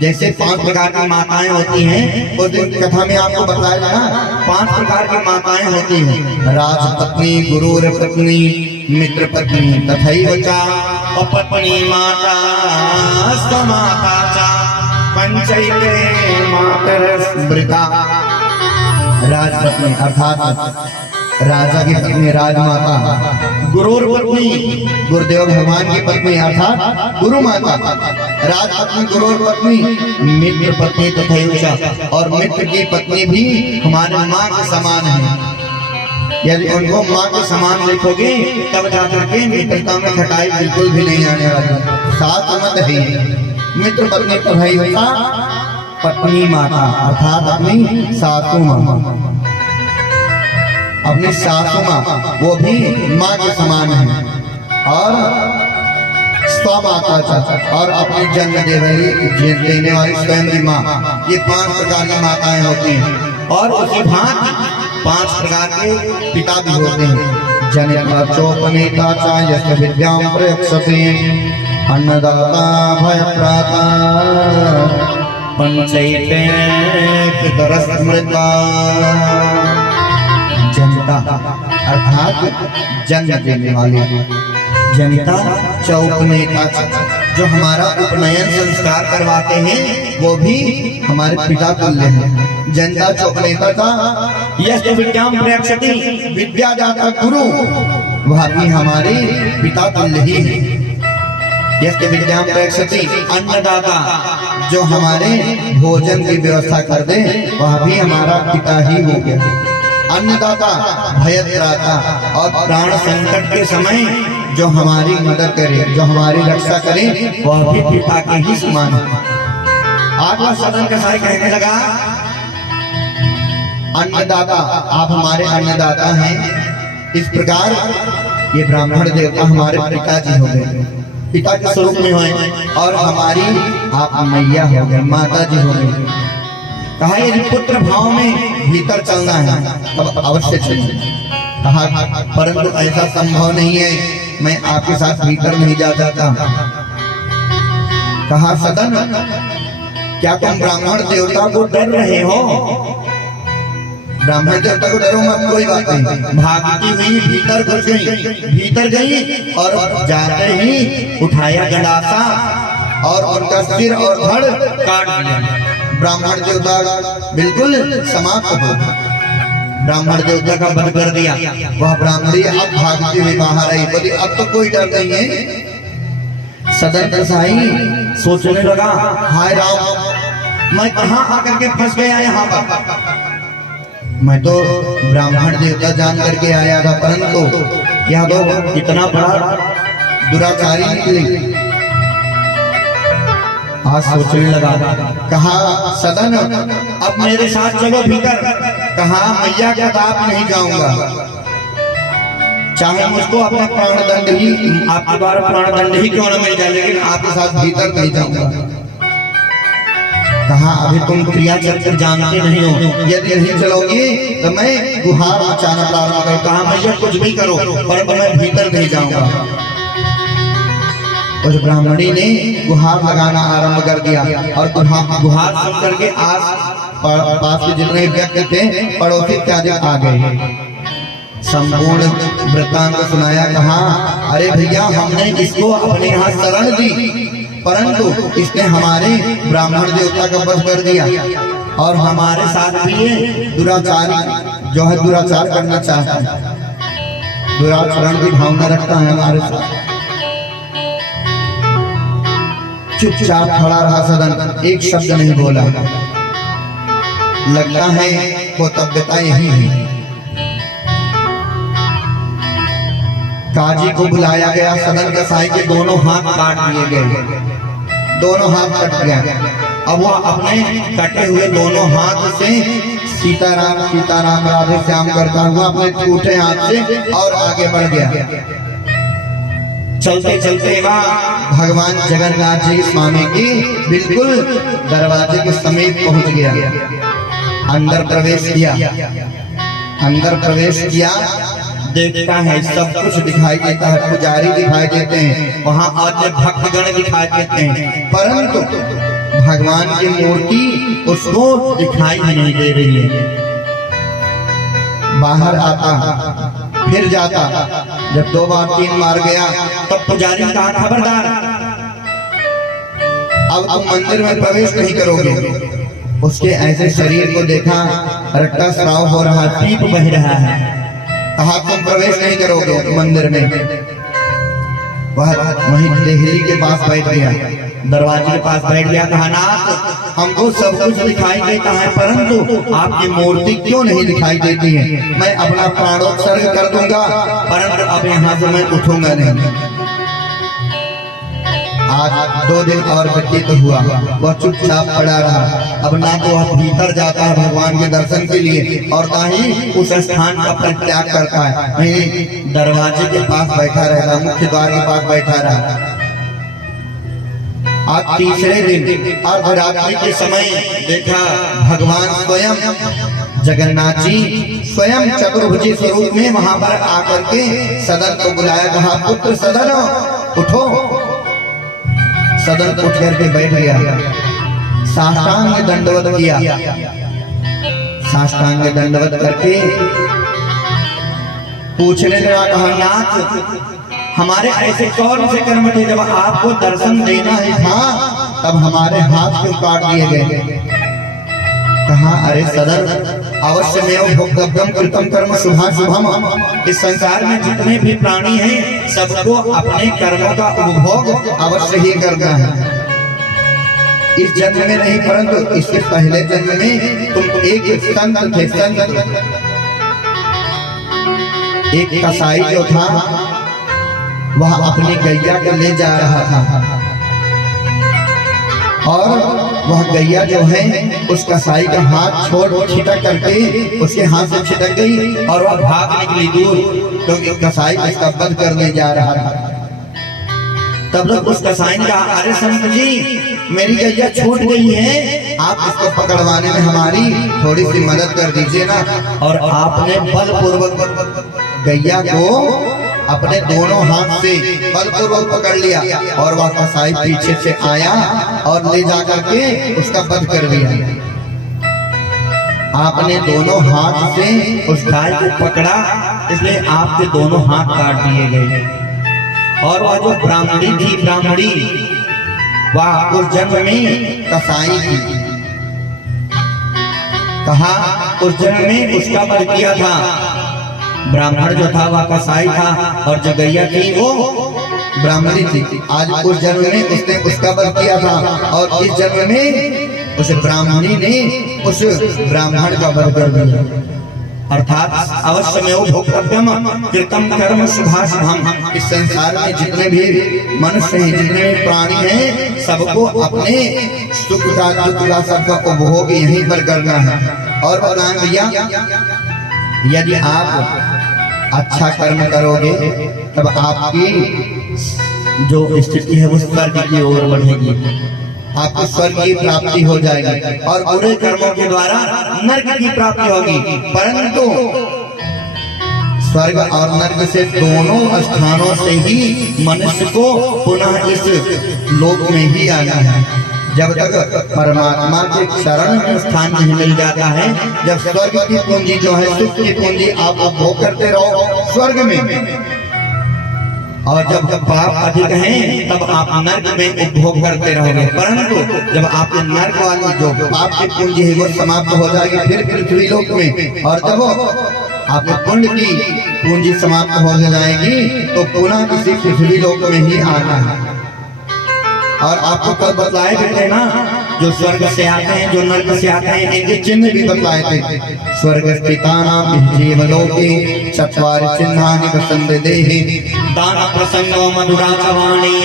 जैसे 5 प्रकार की माताएं होती हैं, उस दिन कथा में आपको बताया जाना 5 प्रकार की माताएं होती हैं। राजपत्नी, गुरुर पत्नी, मित्र पत्नी, तथैव च अपत्नी माता समाता च पंचैते मातरस्मृता। राजपत्नी अर्थात राजा की पत्नी राजमाता, गुरुर पत्नी गुरुदेव भगवान की पत्नी अर्थात गुरु माता, राजपत्नी गुरुर पत्नी, मित्र पत्नी तथा और मित्र की पत्नी भी हमारे माँ के समान है। यदि उनको माँ के समान देखोगे तब जाकर के मित्रता में खटाई बिल्कुल भी नहीं आने वाली। साथ मत है मित्र पत्नी तथा पत्नी माता अर्थात अपनी सासू माँ, अपनी सासू माँ वो भी माँ के समान है। और स्वमाता और अपनी जन्म देने वाली स्वयं की माँ, ये 5 प्रकार की माताएं होती हैं। और उसी भांति 5 प्रकार के पिता भी होते हैं। जनिता चोपनीता च विद्याम प्रयक्षते, अन्नदाता भयत्राता पंचैते पितरस्मृता। जनता अर्थात जन्म देने वाले, जनिता चौपनेता, जो हमारा उपनयन संस्कार करवाते हैं वो भी हमारे पिता तुल्य हैं। जनता चौपनेता का यश विद्याम प्रयक्षति, विद्या दाता गुरु, वह भी हमारे पिता तुल्य ही है। यश विद्याम प्रयक्षति, अन्नदाता, जो हमारे भोजन की व्यवस्था कर दे वह भी हमारा पिता ही हो गया। अन्नदाता भयत्राता, और प्राण संकट के समय जो हमारी मदद करे, जो हमारी रक्षा करे, वह भी पिता के ही समान है। आत्मा सदन कसाई कहने लगा अन्नदाता, आप हमारे अन्नदाता हैं। इस प्रकार ये ब्राह्मण देवता हमारे पिताजी हो गए, पिता के स्वरूप में हुए, और हमारी आप मैया हो गए, माता जी हो गई। कहा यदि पुत्र भाव में भीतर चलना है तब अवश्य चलिए। कहा परंतु ऐसा संभव नहीं है, मैं आपके साथ भीतर नहीं जा सकता। कहा सदन, क्या तुम ब्राह्मण देवता को डर रहे हो? ब्राह्मण देवता को डरो मत, कोई बात नहीं। भागती हुई भीतर गई और जाते ही उठाया गंडासा और उनका सिर और धड़ काट दिया। ब्राह्मण देवता बिल्कुल समाप्त हो। ब्राह्मण देवता का वध कर दिया। वह ब्राह्मणी अब भागती हुई बाहर आई, बोली अब तो कोई डर नहीं है। सदन कसाई सोचने लगा, हाय राम, मैं कहाँ आकर के फंस गया यहाँ पर। मैं तो ब्राह्मण देवता जान करके आया था, परंतु यह तो इतना बड़ा दुराचारी निकली। आज सोचने लगा, कहा सदन अब मेरे साथ चलो भीतर। कहा मैया का दाप नहीं जाऊंगा, चाहे मुझको अपना प्राणदंड ही, आपके द्वारा प्राणदंड ही क्यों न मिल जाए, लेकिन आपके साथ भीतर नहीं जाऊंगा। कहा अभी तुम क्रिया चक्र जानते नहीं हो, यदि नहीं चलोगी तो मैं गुहार मचाना प्रारंभ करूं। कहा मैया कुछ भी करो, परंतु मैं भीतर नहीं जाऊंगा। उस ब्राह्मणी ने गुहार लगाना आरंभ कर दिया और गुहार सुन करके पास के जितने व्यक्ति थे पड़ोसी इत्यादि आ गए। संपूर्ण वृत्तांत को सुनाया। कहा अरे भैया, हमने इसको अपने यहाँ शरण दी, परंतु इसने हमारे ब्राह्मण देवता का वध कर दिया और हमारे साथ भी ये दुराचार जो है दुराचार करना चाहता है, दुराचरण की भावना रखता है हमारे साथ। चुपचाप खड़ा रहा सदन, एक शब्द नहीं बोला। लगता है कर्तव्यता यही है। काजी को बुलाया गया, सदन कसाई के दोनों हाथ काट दिए गए, दोनों हाथ कट गए। अब वह अपने कटे हुए दोनों हाथ से सीताराम सीताराम राधे श्याम करता हुआ अपने टूटे हाथ से और आगे बढ़ गया। चलते चलते वह भगवान जगन्नाथ जी स्वामी की बिल्कुल दरवाजे के समीप पहुंच गया। अंदर प्रवेश किया, अंदर प्रवेश किया, देखता है सब कुछ दिखाई देता है, पुजारी दिखाई देते हैं, वहां आते भक्तगण दिखाई देते हैं, परंतु भगवान की मूर्ति उसको दिखाई नहीं दे रही है। बाहर आता फिर जाता, जब 2 बार 3 बार गया तब पुजारी ने कहा खबरदार, अब तुम मंदिर में प्रवेश नहीं करोगे। उसके ऐसे शरीर को देखा, रट्टा स्राव हो रहा, पीप बह रहा है। कहा तुम प्रवेश नहीं करोगे मंदिर में। वह वहीं देहरी के पास बैठ गया, दरवाजे के पास बैठ गया। कहा नाथ, हमको सब कुछ दिखाई देता है, परंतु आपकी मूर्ति क्यों नहीं दिखाई देती है। मैं अपना प्राणोत्सर्ग कर दूंगा, परंतु अब यहाँ से मैं उठूंगा नहीं। आज 2 दिन और व्यतीत हुआ, वह चुपचाप पड़ा रहा। अब ना तो वह भीतर जाता है भगवान के दर्शन के लिए और ना ही उस स्थान का परित्याग करता है, नहीं दरवाजे के पास बैठा रहता, मुख्य द्वार के पास बैठा रहा। आज तीसरे दिन अर्धरात्रि के समय देखा भगवान स्वयं जगन्नाथ जी स्वयं चतुर्भुजी स्वरूप में वहां पर आकर के सदन को बुलाया। कहा पुत्र सदन उठो। सदन उठ करके बैठ गया, साष्टांग दंडवत किया। साष्टांग दंडवत करके पूछने लगा, कहा नाथ, हमारे ऐसे कौन से कर्म थे, जब आपको दर्शन देना ही था तब हमारे हाथ क्यों काट दिए गए। कहा अरे सदन, अवश्य में भोक्तव्यम कृतम कर्म शुभाशुभम। इस संसार में जितने भी प्राणी हैं सबको अपने कर्मों का उपभोग अवश्य ही करना है। इस जन्म में नहीं, परंतु इसके पहले जन्म में तुम एक संत थे। संत एक कसाई जो था वह अपनी गैया को ले जा रहा था और वह गैया जो है उस कसाई का हाथ छोड़ छिटक करके उसके हाथ से छिटक गई और वह भाग निकली दूर, क्योंकि कसाई उसका वध करने जा रहा था। तब तक उस कसाई ने कहा अरे संत जी, मेरी गैया छूट गई है, आप इसको पकड़वाने में हमारी थोड़ी सी मदद कर दीजिए ना। और आपने बलपूर्वक गैया को अपने दोनों हाथ से बलपूर्वक पकड़ लिया और वह कसाई पीछे से आया और ले जाकर के उसका वध कर दिया। आपने दोनों हाथ से उस गाय को पकड़ा, इसलिए आपके दोनों हाथ काट दिए गए। और वह जो ब्राह्मणी थी, ब्राह्मणी वह उस जन्म में कसाई थी। कहा उस जन्म में उसका वध किया था, ब्राह्मण जो था वह कसाई था और जो गैया थी वो ब्राह्मणी थी। आज उस जन्म में उसने उसका वध किया था और इस जन्म में उस ब्राह्मणी ने उस ब्राह्मण का वध कर दिया। अर्थात अवश्य में वो भोक्तव्यम कृतम कर्म शुभाशुभम। इस संसार में जितने भी मनुष्य हैं, जितने भी प्राणी हैं, सबको अपने सुख का दुख का सबका उपभोग यहीं पर करना है। और बताएं भैया, यदि आप अच्छा कर्म करोगे तब आपकी जो स्थिति है वो स्वर्ग की ओर बढ़ेगी, आपको स्वर्ग की प्राप्ति हो जाएगी और बुरे कर्मों के द्वारा नरक की प्राप्ति होगी। परंतु स्वर्ग और नरक से दोनों स्थानों से ही मनुष्य को पुनः इस लोक में ही आना है। जब तक परमात्मा के शरण में स्थान नहीं मिल जाता है, जब स्वर्ग की पूंजी जो है, सुख की पूंजी आप उपभोग करते रहो स्वर्ग में, और जब पाप अधिक हैं तब आप नरक में उपभोग करते रहोगे। परंतु जब आपके नरक वाली जो पाप की पूंजी है वो समाप्त हो जाएगी फिर पृथ्वी लोक में, और जब आपके पुण्य की पूंजी समाप्त हो जाएगी तो पुनः किसी पृथ्वी लोक में ही आना है। और आपको कल बतलाए थे ना, जो स्वर्ग से आते हैं, जो नरक से आते हैं, इनके चिन्ह भी बतलाए थे। स्वर्ग स्थितानां जीवलोके चत्वारि चिन्हानि वसन्देहि, दान प्रसन्नो मधुराचवाणी,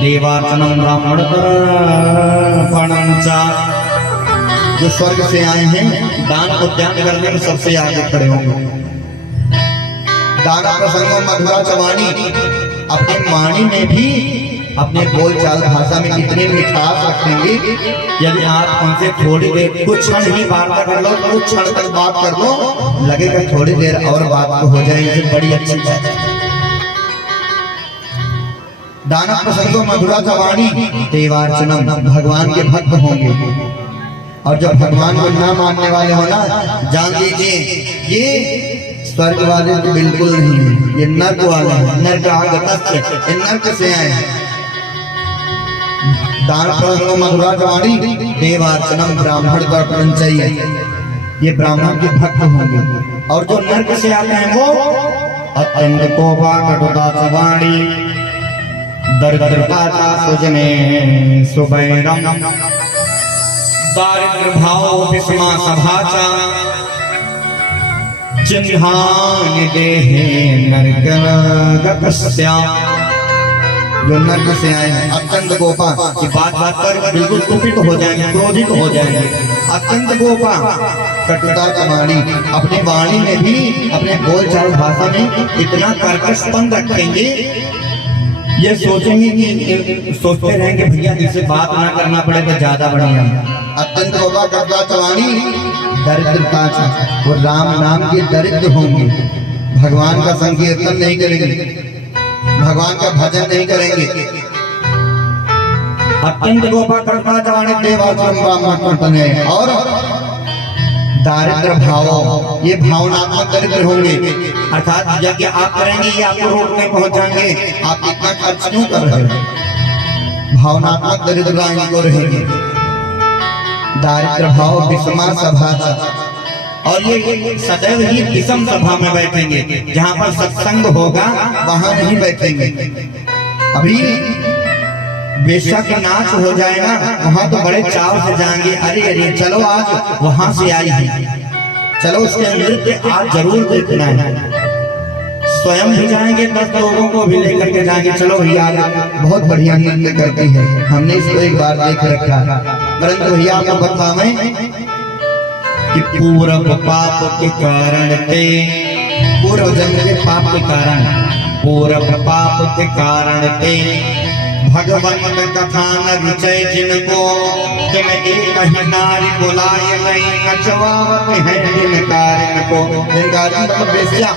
देवार्चनम ब्राह्मण तर्पणं च। जो स्वर्ग से आए हैं, दान उद्यान करने में सबसे आगे खड़े होंगे। दान प्रसन्नो मधुराचवाणी, अपनी वाणी में भी, अपने बोलचाल भाषा में इतनी मिठास रखेंगे, यदि आप उनसे थोड़ी देर कुछ क्षण ही बात कर लो, कुछ क्षण तक बात कर लो, लगेगा थोड़ी देर और बात तो हो जाएगी, बड़ी अच्छी बात है। दान प्रसंगो मधुराचवाणी, देवार्चनम, भगवान के भक्त होंगे। और जब भगवान को ना मानने वाले हो ना, जान लीजिए ये स्वर्ग वाले तो बिल्कुल नहीं है, ये नर्क वाले हैं, नर्क आगत, ये नर्क से आए हैं। दान प्रसंगो मधुराचवाणी, देवार्चनम, ब्राह्मण तर्पणं चाहिए, ये ब्राह्मण के भक्त होंगे। और जो नर्क से आते हैं वो अत्यंत कोपा कटुताचवाणी, दरिद्रता सुजने सुबैरम, दारिद्र भाव विषमा सभाचा, चिन्हानि देहे नरकगतस्या। जो नर्क से आए हैं अत्यंत गोपा, की बात पर बिल्कुल कुपित हो जाएंगे, क्रोधित हो जाएंगे। अत्यंत गोपा कटुताचवाणी, अपनी वाणी में भी, अपने बोलचाल भाषा में इतना कर्कशपन रखेंगे, ये सोचेंगे कि सोचते रहेंगे भैया इनसे बात ना करना पड़े तो ज्यादा बढ़िया। अत्यंत गोपा कटुताचवाणी, दरिद्रता, वो राम नाम के दरिद्र होंगे, भगवान का संकीर्तन नहीं करेंगे, भगवान का भजन नहीं करेंगे। अत्यंत गोपा कटुताचवाणी, देवार्चनम, ब्राह्मण तर्पणं। और दारिद्र भाव, ये भावनात्मक दरिद्र होंगे, अर्थात यज्ञ आप करेंगे ये आपको रोकने पहुंच जाएंगे, आप इतना खर्च क्यों कर रहे हो, भावनात्मक दरिद्रता इनको रहेगी। दारिद्र भाव विषमा सभा, और ये सदैव ही विषम सभा में बैठेंगे, जहाँ पर सत्संग होगा वहां नहीं बैठेंगे। अभी बेशक नाच हो जाएगा वहां तो बड़े चाव से जाएंगे, अरे अरे चलो आज वहां से आई है, चलो उसके नृत्य आज जरूर देखना है। स्वयं भी जाएंगे, 10 लोगों को भी लेकर के जाएंगे, चलो भैया बहुत बढ़िया नृत्य करती है, हमने इसको एक बार देख रखा है। परंतु भैया आपको बतावें कि पूर्व पाप के कारण थे, पूर्व जन्म के पाप के कारण, पूर्व पाप के कारण थे, भगवंत कथा न रुचय जिनको, तुम एक ही नारी बुलाए नहीं नचवावत है जिनकारिन को। जिनकारिन मतलब बेस्या,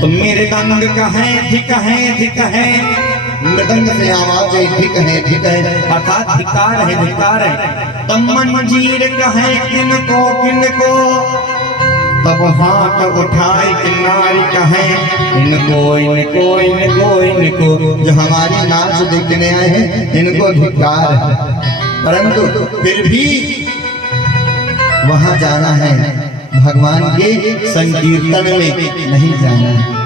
तुम मेरे दंग कहें धिक है धिक है, मृदंग से आवाज धिक है, अर्थात धिकार है। तुम मंजीर कहें किनको किनको, तब हाथ उठाए किनारी कहें इनको इनको इनको इनको। जो हमारी नाच देखने आए हैं इनको धिक्कार है, परंतु फिर भी वहां जाना है, भगवान के संकीर्तन में नहीं जाना है।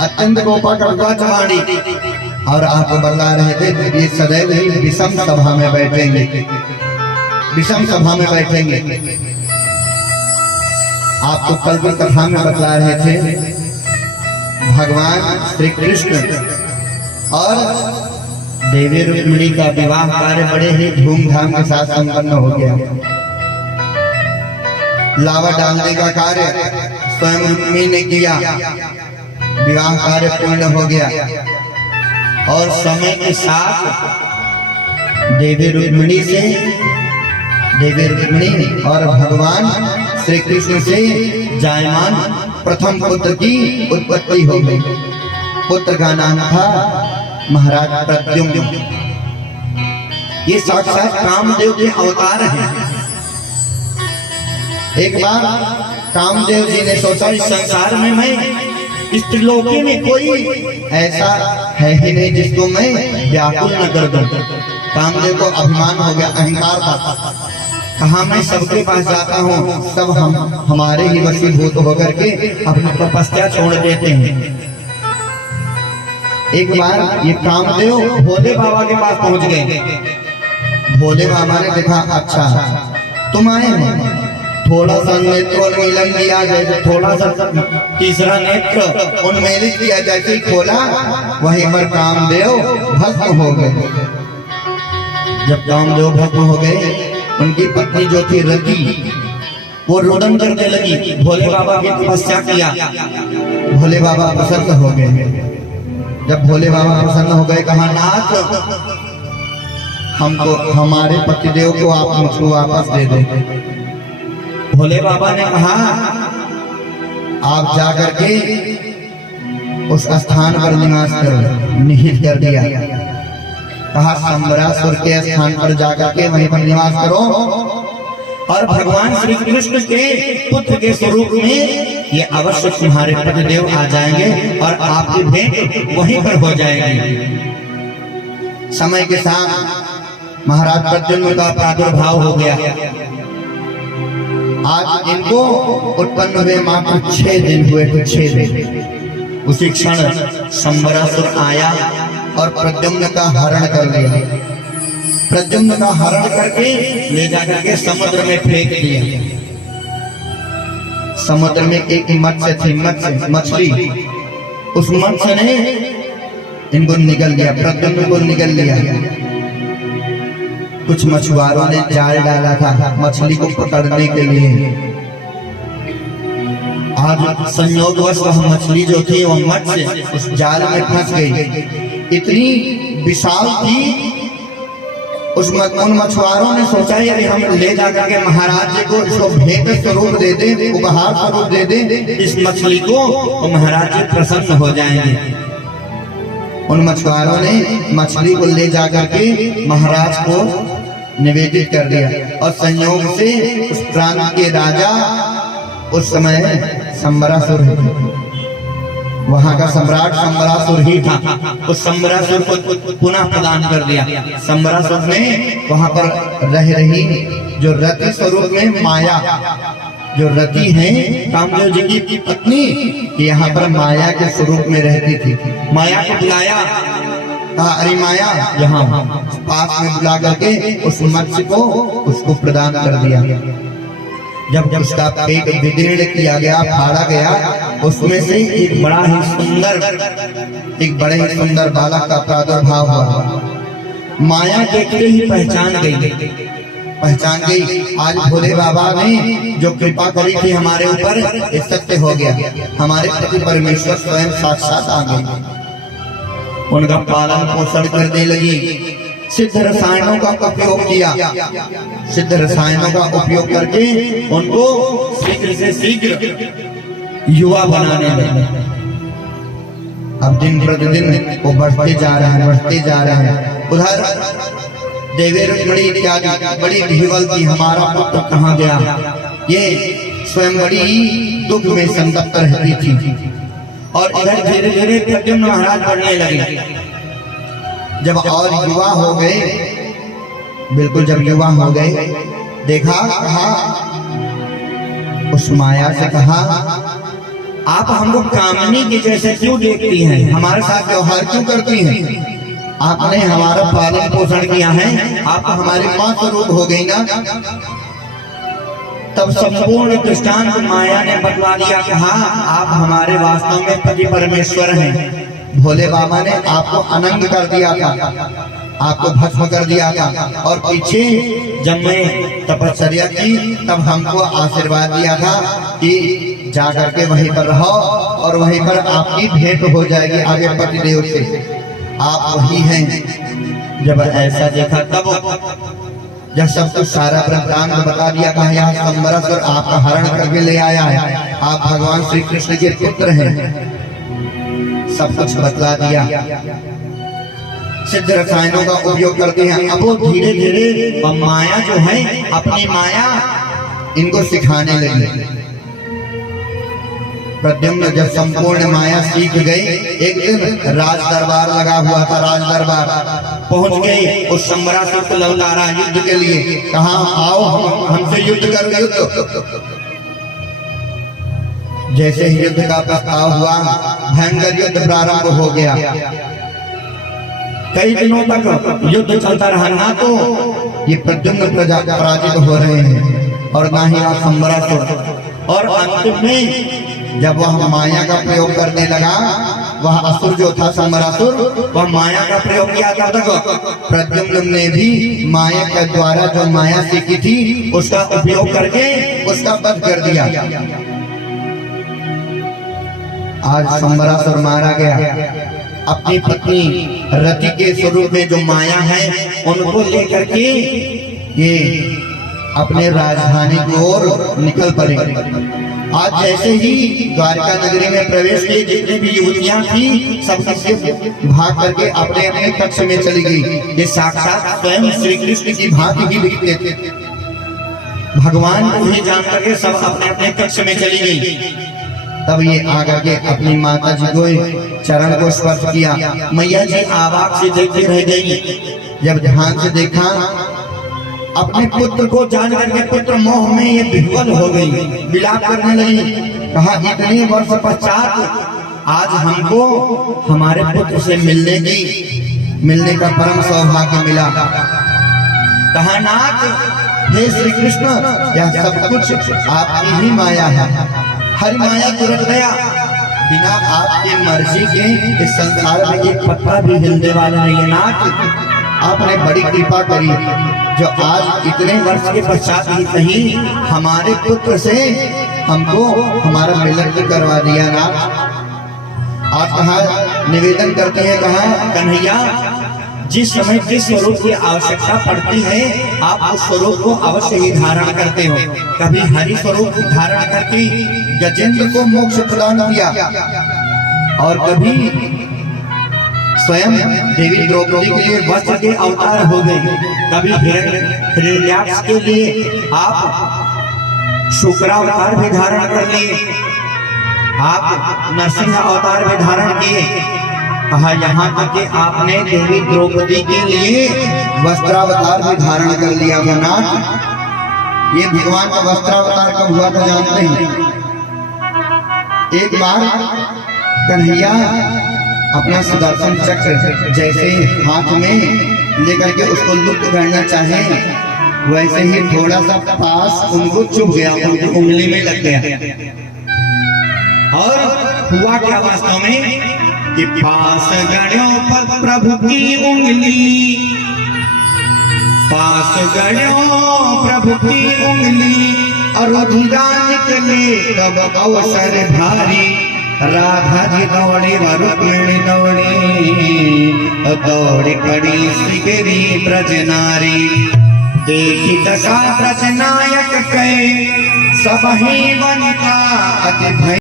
अत्यंत गोपा करता चमाड़ी और आपको बता रहे थे ये सदैव ही विषम सभा में बैठेंगे, विषम सभा में बैठेंगे। आपको कल की कथा में बता रहे थे भगवान श्री कृष्ण और देवी रुक्मिणी का विवाह कार्य बड़े ही धूमधाम के साथ संपन्न हो गया। लावा डालने का कार्य स्वयं रुक्मिणी ने किया, विवाह कार्य पूर्ण हो गया और समय के साथ देवी रुक्मिणी और भगवान श्री कृष्ण से जायमान प्रथम पुत्र की उत्पत्ति हो गई। पुत्र का नाम था महाराज प्रद्युम्न। ये साक्षात कामदेव के अवतार हैं। एक बार कामदेव जी ने सोचा इस संसार में मैं इस त्रिलोकी में कोई ऐसा है ही नहीं जिसको मैं व्याकुल न कर दूं। कामदेव को अभिमान हो गया, अहंकार था। कहा मैं सबके पास जाता हूँ, सब हमारे ही वशीभूत होकर के अपनी तपस्या छोड़ देते हैं। एक बार ये कामदेव भोले बाबा के पास पहुंच गए। भोले बाबा ने देखा अच्छा तुम आए हो, थोड़ा सा नेत्रोन्मीलन किया, जैसे थोड़ा सा तीसरा नेत्र उन्मीलित किया, जैसे खोला वहीं पर कामदेव भस्म हो गए। जब कामदेव भस्म हो गए, उनकी पत्नी जो थी रति वो रोदन करने लगी। भोले बाबा की तपस्या किया, भोले बाबा प्रसन्न हो गए। जब भोले बाबा प्रसन्न हो गए, कहा नाथ हमको हमारे पतिदेव को आप मुझको वापस दे दे। भोले बाबा ने कहा आप जाकर के उस स्थान पर निवास करो, निहित कर दिया। कहा संबरासुर के स्थान पर जाकर के वहीं पर निवास करो और भगवान श्री कृष्ण के पुत्र के स्वरूप में ये अवश्य तुम्हारे पतिदेव आ जाएंगे और आपकी भेंट वहीं पर हो जाएगी। समय के साथ महाराज प्रद्युम्न का प्रादुर्भाव हो गया। आज इनको उत्पन्न हुए मात्र 6 दिन हुए थे, 6 दिन। उसी क्षण संबरासुर आया और प्रद्युम्न का हरण कर लिया। प्रद्युम्न का हरण करके ले जाकर के समुद्र में फेंक दिया। समुद्र में एक मत्स्य थी, मछली, उस मत्स्य ने इनको निगल लिया, प्रद्युम्न को निगल लिया। कुछ मछुआरों ने जाल डाला था मछली को पकड़ने के लिए। आज संयोगवश वह मछली जो थी वो मत्स्य उस जाल में फंस गई। इतनी विशाल थी, उन मछुआरों ने सोचा यदि हम ले जाकर के महाराज जी को इसको भेंट स्वरूप दे दे, उपहार स्वरूप दे दे इस मछली को, तो महाराज जी प्रसन्न हो जाएंगे। उन मछुआरों ने मछली को ले जाकर के महाराज को निवेदित कर दिया और संयोग से उस प्रांत के राजा उस समय संबरासुर वहां का सम्राट संबरासुर ही था। उस संबरासुर को पुनः प्रदान कर दिया। संबरासुर ने वहां पर रह रही जो रति स्वरूप में माया, जो रति है कामदेव जी की पत्नी, यहाँ पर माया के स्वरूप में रहती थी। माया को बुलाया, कहा अरे माया यहाँ पास में बुला करके उस मत्स्य को उसको प्रदान कर दिया। जब उसका पेट विदीर्ण किया गया, फाड़ा गया, उसमें से एक बड़े ही सुंदर बालक का प्रादुर्भाव हुआ। माया देखते ही पहचान गई। आज भोले बाबा ने जो कृपा करी थी हमारे ऊपर, ये सत्य हो गया। हमारे प्रति परमेश्वर स्वयं साक्षात आ गए। उनका पालन पोषण करने लगी। सिद्ध रसायनों का उपयोग किया। सिद्ध रसायनों का उपयोग करके उनको शीघ्र से शीघ्र युवा बनाने लगे। अब दिन प्रतिदिन वो बढ़ते जा रहे हैं। उधर देवी रुक्मिणी इत्यादि बड़ी विह्वल थी, हमारा पुत्र कहाँ गया, ये स्वयं बड़ी दुख में संतप्त रहती थी। और इधर धीरे धीरे प्रद्युम्न महाराज बढ़ने लगे। जब और युवा हो गए, बिल्कुल जब युवा हो गए देखा, कहा उस माया से कहा, आप हमको कामनी की जैसे क्यों देखती हैं, हमारे साथ व्यवहार क्यों करती हैं? आपने हमारा पालन पोषण किया है, आप हमारी मां स्वरूप हो गई ना। तब संपूर्ण दृष्टांत माया ने बतला दिया, कहा आप हमारे वास्तव में पति परमेश्वर हैं। भोले बाबा ने आपको अनंग कर दिया था, आपको भस्म कर दिया था, और पीछे जब मैं तपस्या की तब हमको आशीर्वाद दिया था कि जाकर के वहीं पर रहो और वहीं पर आपकी भेंट हो जाएगी आगे पतिदेव से, आप वही हैं। जब ऐसा देखा तब जब सब कुछ सारा वृत्तांत बता दिया, कहा यहाँ संबरासुर आपका हरण करके ले आया है, आप भगवान श्री कृष्ण के पुत्र हैं, सब कुछ बतला दिया। सिद्ध रसायनों का उपयोग करते हैं। अब वो धीरे धीरे माया जो है अपनी माया इनको सिखाने लगी। प्रद्युम्न जब संपूर्ण माया सीख गई, एक दिन राज दरबार लगा हुआ था, राज दरबार पहुंच गए उस संबरासुर को ललकारा युद्ध के लिए, कहा आओ हमसे युद्ध करो, युद्ध। जैसे ही युद्ध का प्रस्ताव हुआ, भयंकर युद्ध प्रारंभ हो गया। कई दिनों तक युद्ध चलता रहा, ना तो ये प्रद्युम्न प्रजा पराजित हो रहे हैं और ना ही संबरासुर। और अंत में जब वह माया का प्रयोग करने लगा, वह असुर जो था संबरासुर, वह माया का प्रयोग किया था, तक प्रद्युम्न ने भी माया के द्वारा जो माया सीखी थी उसका उपयोग करके उसका वध कर दिया। आज संबरासुर मारा गया। अपनी पत्नी रति के स्वरूप में जो माया है उनको लेकर के ये अपने राजधानी की ओर निकल पड़े। आज जैसे ही द्वारका नगरी में प्रवेश किए, जितनी भी युवतियां थी सब भाग करके अपने अपने कक्ष में चली गई। ये साक्षात स्वयं श्री कृष्ण की भांति ही दिखते थे, भगवान को ही जान करके सब अपने अपने कक्ष में चली गई। तब ये आकर के अपनी माता जी को चरण को स्पर्श किया। मैया जी आवाज से देखती रह गई। जब ध्यान से देखा, अपने पुत्र को जान करके पुत्र मोह में ये विह्वल हो गई, विलाप करने लगी। कहा इतने वर्ष पश्चात आज हमको हमारे पुत्र से मिलने का परम सौभाग्य मिला। कहा नाथ, हे श्री कृष्ण, यह सब कुछ आपकी ही माया है। हरि माया तुरंत गया, बिना आपकी मर्जी के इस संसार में एक पत्ता भी हिलने वाला नहीं है। नाथ, आपने बड़ी कृपा करी जो आज इतने वर्ष के पश्चात ही कहीं हमारे पुत्र से हमको हमारा मिलन करवा दिया। नाथ, आज कहा निवेदन करते हैं, कहा कन्हैया, जिस समय जिस स्वरूप की आवश्यकता पड़ती है आप उस स्वरूप को अवश्य ही धारण करते हो। कभी हरि स्वरूप धारण करके गजेंद्र को मोक्ष प्रदान किया, और कभी स्वयं देवी द्रौपदी के लिए वस्त्र के अवतार हो गए। कभी हिरण्याक्ष के लिए आप शुक्रावतार भी धारण कर लिए, आप नरसिंह अवतार भी धारण किए। कहा यहाँ तक कि आपने देवी द्रौपदी के लिए वस्त्रावतार भी धारण कर लिया था। नाथ, ये भगवान का वस्त्रावतार कब हुआ था जानते हैं? एक बार कन्हैया अपना सुदर्शन चक्र जैसे हाथ में लेकर के उसको लुप्त करना चाहे, वैसे ही थोड़ा सा पास उनको चुभ गया, उनकी उंगली में लग गया। और हुआ क्या वास्तव में कि पास गड़ो प्रभु की उंगली, पास गड़ो प्रभु की उंगली, और रुधिरा निकले तब अवसर भारी। राधा जी दौड़ी व रुक्मिणी दौड़ी पड़ी श्रीगिरी ब्रज नारी। देखी दशा ब्रज नायक के सब ही वनिता अति भय